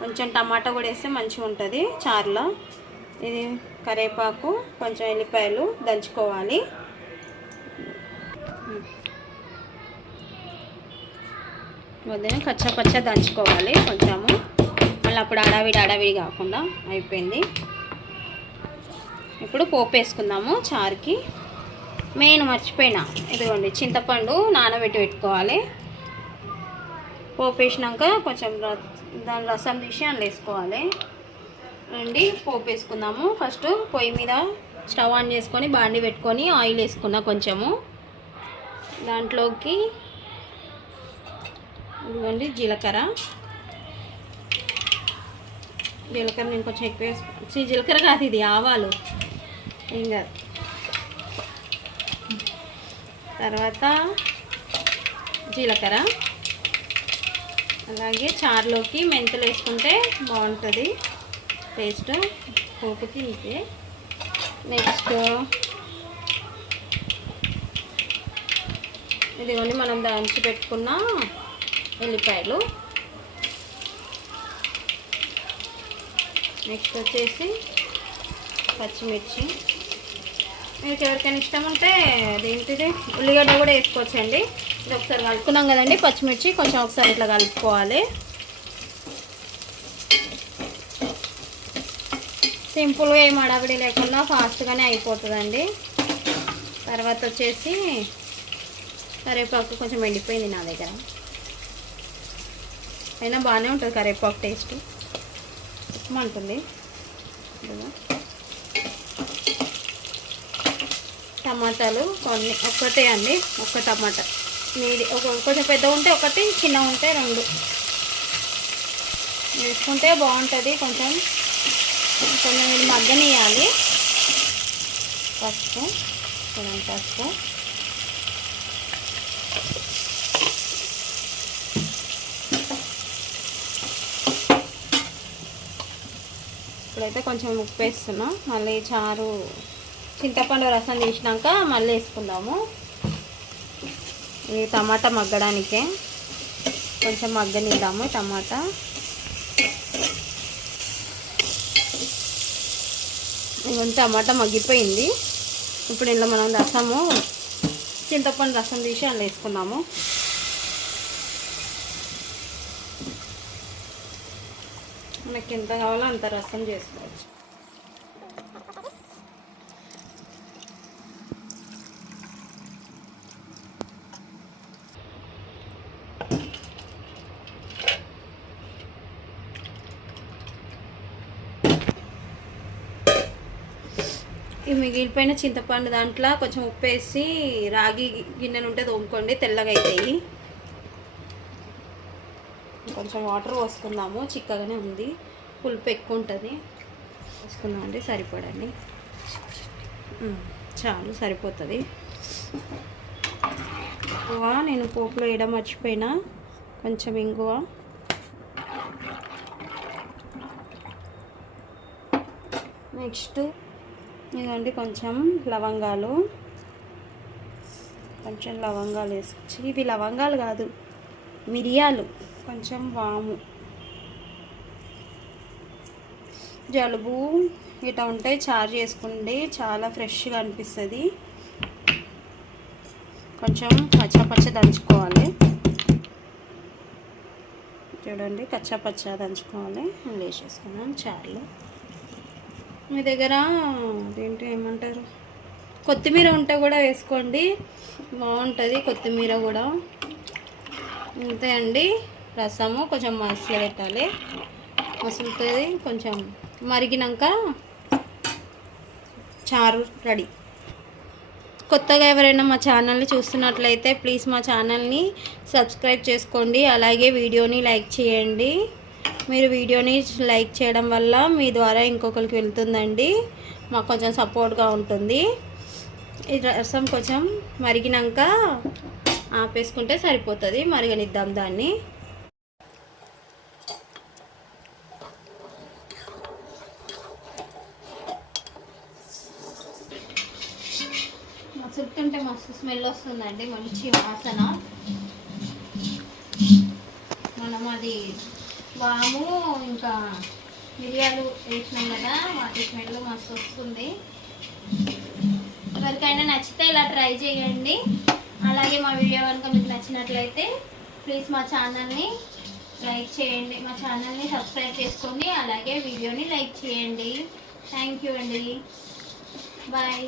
కొంచెం టమాటా కూడా వేస్తే మంచిగా ఉంటుంది చారులో. ఇది కరేపాకు కొంచెం ఎల్లిపాయలు దంచుకోవాలి. వద్దని కచ్చ పచ్చ దంచుకోవాలి కొంచెము. మళ్ళీ అప్పుడు అడావిడి అడావిడి కాకుండా అయిపోయింది. ఇప్పుడు పోపు వేసుకుందాము చారుకి. మెయిన్ మర్చిపోయినా. ఇదిగోండి చింతపండు నానబెట్టి పెట్టుకోవాలి. పోపు వేసినాక కొంచెం దాని రసం తీసి అందులో వేసుకోవాలి. రండి పోపు వేసుకుందాము. ఫస్ట్ పొయ్యి మీద స్టవ్ ఆన్ చేసుకొని బాండి పెట్టుకొని ఆయిల్ వేసుకున్నా కొంచెము. దాంట్లోకి ఇదిగోండి జీలకర్ర. జీలకర్ర నేను కొంచెం ఎక్కువ వేసుకు జీలకర్ర కాదు ఇది ఆవాలు. ఏం కాదు. తర్వాత జీలకర్ర. అలాగే చారులోకి మెంతులు వేసుకుంటే బాగుంటుంది. టేస్ట్ పోపుకి ఇదే. నెక్స్ట్ ఇదిగోండి మనం దంచి పెట్టుకున్న ఎల్లిపాయలు నెక్స్ట్ వచ్చేసి పచ్చిమిర్చి. మీకు ఎవరికైనా ఇష్టం ఉంటే దేంటిది ఉల్లిగడ్డ కూడా వేసుకోవచ్చండి. ఇది ఒకసారి కలుపుకున్నాం కదండి. పచ్చిమిర్చి కొంచెం ఒకసారి ఇట్లా కలుపుకోవాలి. సింపుల్గా ఏం అడబడి లేకుండా ఫాస్ట్గానే అయిపోతుందండి. తర్వాత వచ్చేసి కరివేపాకు కొంచెం ఎండిపోయింది నా దగ్గర. అయినా బాగానే ఉంటుంది కరివేపాకు టేస్ట్. ఉంటుంది టమాటాలు కొన్ని ఒక్కటే అండి ఒక్క టమాటా. మీది ఒక కొంచెం పెద్ద ఉంటే ఒకటి చిన్న ఉంటే రెండు. వేసుకుంటే బాగుంటుంది కొంచెం కొంచెం ఇది మగ్గనియాలి పసుపు కొంచెం పసుపు. ఇప్పుడైతే కొంచెం ఉప్పు వేస్తున్నాం మళ్ళీ చారు చింతపండు రసం తీసినాక మళ్ళీ వేసుకుందాము. ఇది టమాటా మగ్గడానికే. కొంచెం మగ్గనిద్దాము టమాటా. ఇవన్నీ టమాటా మగ్గిపోయింది. ఇప్పుడు ఇందులో మనం రసము చింతపండు రసం తీసి అందులో వేసుకున్నాము మనకి ఎంత కావాలో అంత రసం చేసుకోవచ్చు. మిగిలిపోయిన చింతపండు దాంట్లో కొంచెం ఉప్పు వేసి రాగి గిన్నెలు ఉంటే తోముకోండి తెల్లగా అవుతాయి కొంచెం వాటర్ పోసుకుందాము చిక్కగానే ఉంది. పులుపు ఎక్కువ ఉంటుంది. వేసుకుందాం అండి సరిపడండి. చాలు సరిపోతుంది. ఇంగువ నేను పోపులో వేయడం మర్చిపోయినా కొంచెం ఇంగువ. నెక్స్ట్ ఇదండి కొంచెం లవంగాలు. కొంచెం లవంగాలు వేసుకొచ్చి ఇవి లవంగాలు కాదు మిరియాలు. కొంచెం వాము. జలుబు ఇట్లా ఉంటే చారు చేసుకోండి చాలా ఫ్రెష్గా అనిపిస్తుంది. కొంచెం పచ్చ పచ్చ దంచుకోవాలి. చూడండి కచ్చా పచ్చ దంచుకోవాలి. వేసేసుకున్నాను చారులో. మీ దగ్గర అదేంటి ఏమంటారు? కొత్తిమీర ఉంటే కూడా వేసుకోండి. బాగుంటుంది కొత్తిమీర కూడా. అంతే అండి. రసము కొంచెం మసలు పెట్టాలి. మసులుతుంది కొంచెం మరిగినాక చారు రెడీ. కొత్తగా ఎవరైనా మా ఛానల్ని చూస్తున్నట్లయితే ప్లీజ్ మా ఛానల్ని సబ్స్క్రైబ్ చేసుకోండి. అలాగే వీడియోని లైక్ చేయండి. మీరు వీడియోని లైక్ చేయడం వల్ల మీ ద్వారా ఇంకొకరికి వెళ్తుందండి. మాకు కొంచెం సపోర్ట్గా ఉంటుంది. ఈ రసం కొంచెం మరిగినాక ఆపేసుకుంటే సరిపోతుంది. మరగనిద్దాం దాన్ని. మసులుతుంటే మస్తు స్మెల్ వస్తుందండి. మంచి వాసన. మనం అది వాము ఇంకా మిరియాలు వేసినాం కదా వాటి స్మెల్ మస్తు వస్తుంది. ఎవరికైనా నచ్చితే ఇలా ట్రై చేయండి. అలాగే మా వీడియో కనుక మీకు నచ్చినట్లయితే ప్లీజ్ మా ఛానల్ని లైక్ చేయండి. మా ఛానల్ని సబ్స్క్రైబ్ చేసుకోండి అలాగే వీడియోని లైక్ చేయండి. థ్యాంక్ యూ అండి. బాయ్